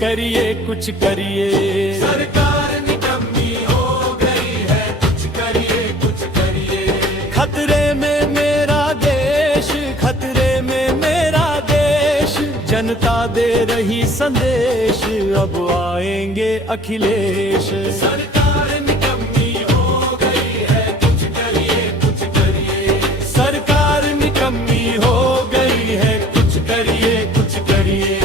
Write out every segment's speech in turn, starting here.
करिए कुछ करिए। सरकार निकम्मी हो गई है, कुछ करिए कुछ करिए। खतरे में मेरा देश, खतरे में मेरा देश, जनता दे रही संदेश, अब आएंगे अखिलेश। सरकार निकम्मी हो गई है, कुछ करिए कुछ करिए। सरकार निकम्मी हो गई है, कुछ करिए कुछ करिए।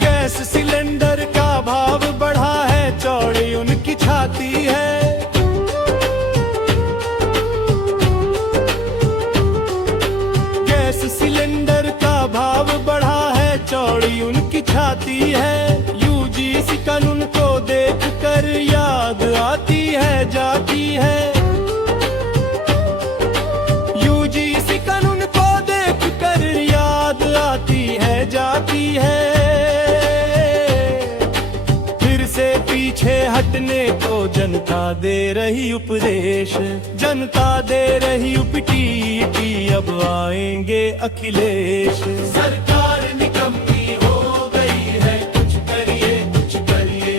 गैस सिलेंडर का भाव बढ़ा है, चौड़ी उनकी छाती है। गैस सिलेंडर का भाव बढ़ा है, चौड़ी उनकी छाती है। यूजीसी कानून को देख कर याद आती है जाती है। यूजीसी कानून को देख कर याद आती है जाती है। फिर से पीछे हटने को जनता दे रही उपदेश, जनता दे रही उपटीटी, अब आएंगे अखिलेश। सरकार निकम्मी हो गई है, कुछ करिए कुछ करिए।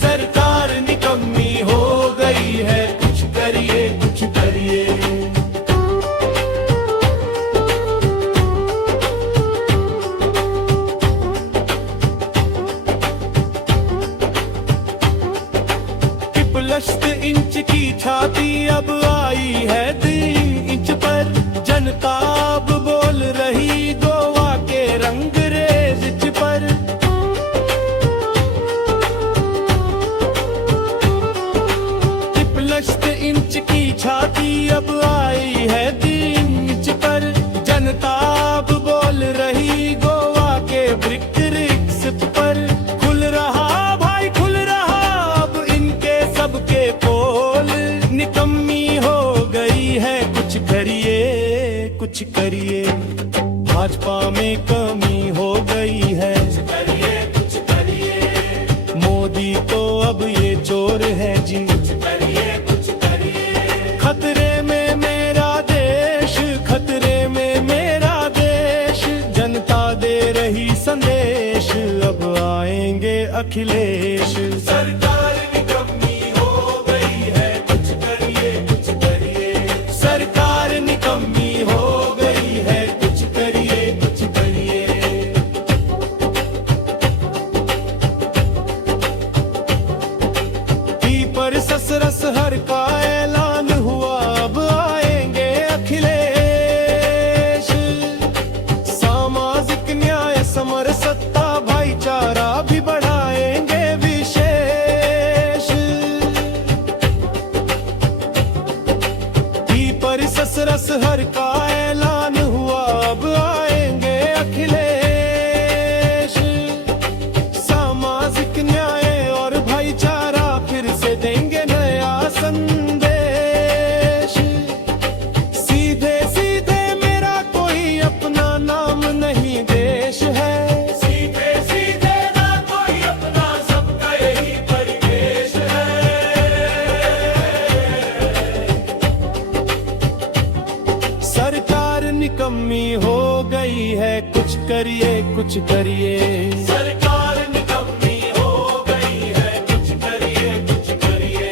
सरकार निकम्मी हो गई है, कुछ करिए कुछ करिए। टिपलस्त इंच की छाती अब आई है 3 इंच पर। जनता अब बोल रही गोवा के रंगरेज पर। टिपलस्त इंच की छाती अब आई है 3 इंच पर। जनता अब बोल रही गोवा के ब्रिक्स पर। खुल रहा भाई खुल रहा अब इनके सबके पोल। निकम्मी हो गई है, कुछ करिए कुछ करिए। भाजपा में कमी हो गई है, करिए कुछ करिए। मोदी तो अब ये चोर है जी। करिए कुछ करिए। खतरे में मेरा देश, खतरे में मेरा देश, जनता दे रही संदेश, अब आएंगे अखिलेश। सरकार निकम्मी हो गई है, कुछ करिए कुछ करिए। सरकार निकम्मी हो गई है, कुछ करिए कुछ करिए। पर ससरस हर का ऐलान हुआ, अब आएंगे अखिलेश। सामाजिक न्याय समर सत्ता भाईचारा भी बढ़ाएंगे विशेष। पर ससरस हर का ऐलान हुआ, अब आएंगे अखिलेश। सामाजिक न्याय और भाईचारा फिर से देंगे नया संदेश। सीधे सीधे मेरा कोई अपना नाम नहीं देश है। सीधे सीधे ना कोई अपना, सबका यही परिवेश है। सरकार निकम्मी हो गई है, कुछ करिए कुछ करिए। सरकार निकम्मी हो गई है, कुछ करिए कुछ करिए।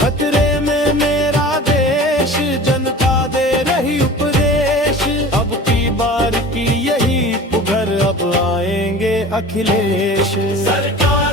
खतरे में मेरा देश, जनता दे रही उपदेश, अब की बार की यही पुगर, अब आएंगे अखिलेश। सरकार